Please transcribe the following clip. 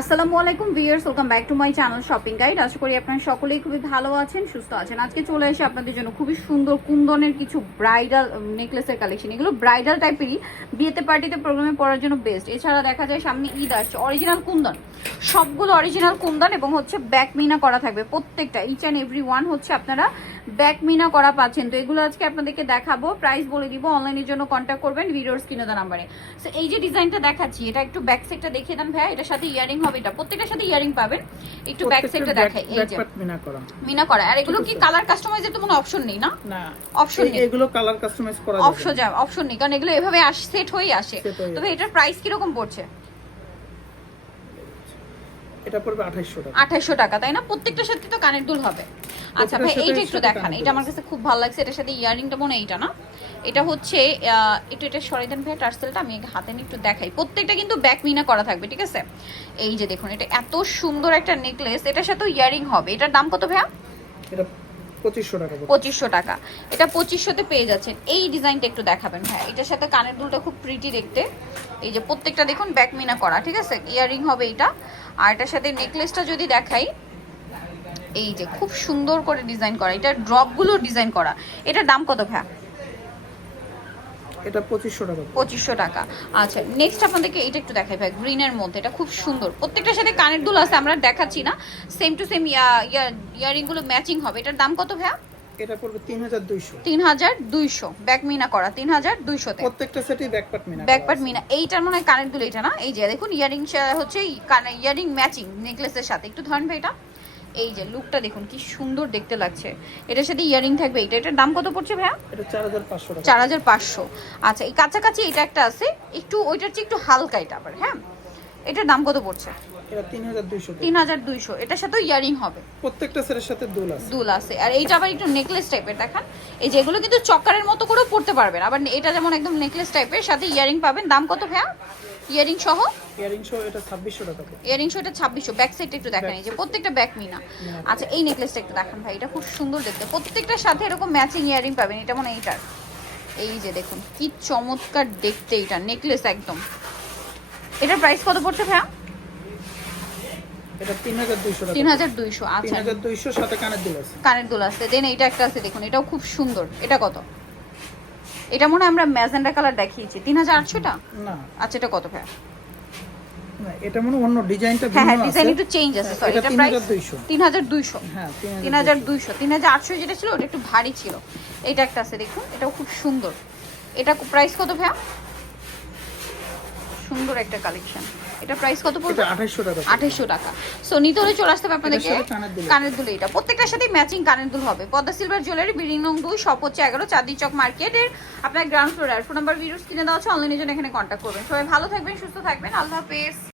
আসসালামু আলাইকুম viewers, welcome back to my channel shopping guide. আশা করি আপনারা সকলেই খুবই ভালো আছেন, সুস্থ আছেন। আজকে চলে এসে আপনাদের জন্য খুবই সুন্দর কুন্দনের কিছু ব্রাইডাল নেকলেসের কালেকশন। এগুলো ব্রাইডাল টাইপেরই, বিয়েতে পার্টিতে প্রোগ্রামে পরার জন্য বেস্ট। এছাড়া দেখা যায় সামনে ঈদ আসছে, অরিজিনাল কুন্দন, সবগুলো অরিজিনাল কুন্দন এবং হচ্ছে ব্যাক মিনা করা থাকবে প্রত্যেকটা, ইচ অ্যান্ড এভরি ওয়ান হচ্ছে আপনারা ব্যাক মিনা করা পাচ্ছেন। তো এগুলো আজকে আপনাদেরকে দেখাবো, প্রাইস বলে দিব, অনলাইনের জন্য কন্ট্যাক্ট করবেন ভিডিওর স্ক্রিনে দেওয়া নাম্বারে। সো এই যে ডিজাইনটা দেখাচ্ছি, এটা একটু ব্যাক সাইডটা দেখিয়ে দেন ভাইয়া। এটার সাথে ইয়ারিং হবে, এটা প্রত্যেকটার সাথে ইয়ারিং পাবেন। একটু ব্যাক সাইডটা দেখাই, এই যে মিনা করা। আর এগুলো কি কালার কাস্টমাইজের তো কোনো অপশন নেই না? না, অপশন নেই, এগুলো কালার কাস্টমাইজ করা যাবে, অপশন নেই, কারণ এগুলো এভাবে সেট হয়ে আসে। তবে এটার প্রাইস কি রকম পড়ছে? এটা পড়বে 2800 টাকা। 2800 টাকা, তাই না? প্রত্যেকটার সাথে তো কানের দুল হবে। আচ্ছা ভাই, এইটা একটু দেখান, এটা আমার কাছে খুব ভালো লাগছে। এটার সাথে ইয়ারিংটা মনে এইটা না, এটা হচ্ছে একটু এটা সরাই দেন ভাই, টার্সেলটা আমি হাতে নিয়ে একটু দেখাই। প্রত্যেকটা কিন্তু ব্যাক মিনা করা থাকবে, ঠিক আছে? এই যে দেখুন, এটা এত সুন্দর একটা নেকলেস, এটার সাথে ইয়ারিং হবে। এটার দাম কত ভাইয়া? এটা 2500 টাকা। 2500 টাকা, এটা 2500 তে পেয়ে যাচ্ছেন। এই ডিজাইনটা একটু দেখাবেন ভাই, এটার সাথে কানের দুলটা খুব প্রিটি দেখতে। এই যে প্রত্যেকটা দেখুন ব্যাক মিনা করা, ঠিক আছে? ইয়ারিং হবে এটা। আর এটার সাথে নেকলেসটা যদি দেখাই, এই যে খুব সুন্দর করে ডিজাইন করা, এটা ড্রপগুলো ডিজাইন করা। এটার দাম কত ভাইয়া? এটা 2500 টাকা। 2500 টাকা। আচ্ছা, নেক্সট আপনাদেরকে এটা একটু দেখাই ভাই, গ্রিনের মধ্যে, এটা খুব সুন্দর। প্রত্যেকটার সাথে কানের দুল আছে, আমরা দেখাচ্ছি না, সেম টু সেম ইয়ারিং গুলো ম্যাচিং হবে। এটার দাম কত ভাইয়া? এটা পড়বে 3200। 3200 ব্যাক মিনা করা, 3200 তে প্রত্যেকটা সেটই ব্যাক পার্ট মিনা। ব্যাক পার্ট মিনা। এইটার মনে হয় কানের দুল, এটা না? এই যে দেখুন ইয়ারিং হচ্ছে ইয়ারিং ম্যাচিং নেকলেসের সাথে। একটু ধরেন ভাই এটা, এই যে লুকটা দেখুন কি সুন্দর দেখতে লাগছে। এটার সাথে ইয়ারিং থাকবে। এটার দাম কত পড়ছে ভাইয়া? এটা 4500 টাকা। 4500। আচ্ছা, এই কাছাকাছি এটা একটা আছে, একটু ওইটার চেয়ে একটু হালকা এটা আবার, হ্যাঁ। এটার দাম কত পড়ছে? এটা 3200 টাকা। 3200। এটার সাথে ইয়ারিং হবে, প্রত্যেকটা সেটের সাথে দুল আছে। দুল আছে। আর এইটা আবার একটু নেকলেস টাইপের দেখান। এই যেগুলো কিন্তু চক্করের মতো করেও পড়তে পারবেন, আবার এটা যেমন একদম নেকলেস টাইপের, সাথে ইয়ারিং পাবেন। দাম কত ভাইয়া ইয়ারিং সহ? ইয়ারিং সহ এটা 2600 টাকা। ইয়ারিং সহ এটা 2600। ব্যাক সাইডটা একটু দেখান, এই যে প্রত্যেকটা ব্যাক মিনা। আচ্ছা, এই নেকলেসটা একটু দেখান ভাই, এটা খুব সুন্দর দেখতে। প্রত্যেকটার সাথে এরকম ম্যাচিং ইয়ারিং পাবেন। এটা মনে এইটার, এই যে দেখুন কি চমৎকার দেখতে, এটা নেকলেস একদম। এটার প্রাইস কত পড়ছে ভাইয়া? এটা 3200 টাকা। 3200। আচ্ছা, 3200 সাথে কানের দুল আছে। কানের দুল আছে। দেন এইটা একটা আছে দেখুন, এটাও খুব সুন্দর। এটা কত? এটা মনে হয় আমরা ম্যাজেন্ডা কালার দেখিয়েছি। 3800 টা না। আচ্ছা, এটা কত ভাইয়া? না, এটা মনে অন্য ডিজাইনটা হ্যাঁ ভিন্ন হ্যাঁ, আছে। ডিজাইন একটু চেঞ্জ আছে। সরি, এটা এটা প্রাইস 3200। 3200। হ্যাঁ, 3200। 3800 যেটা ছিল ওটা একটু ভারী ছিল। এটা একটা আছে দেখুন, এটাও খুব সুন্দর। এটা প্রাইস কত ভাইয়া? সুন্দর একটা কালেকশন। এটা প্রাইস কত পড়বে? এটা 2800 টাকা। 2800 টাকা। সো নিতে হলে চলে আসতে হবে আপনাদেরকে। এটার সাথে কানের দুল, এটা প্রত্যেকটার সাথে ম্যাচিং কানের দুল হবে। পদ্মা সিলভার জুয়েলারি, বিল্ডিং নং 2, শপ হচ্ছে 11, চাঁদনি চক মার্কেটের আপনার গ্রাউন্ড ফ্লোরে। আর ফোন নাম্বার ভিডিওস কিনে দেওয়া হচ্ছে, অনলাইনের জন্য এখানে কন্ট্যাক্ট করবেন। সবাই ভালো থাকবেন, সুস্থ থাকবেন, আল্লাহ হাফেজ।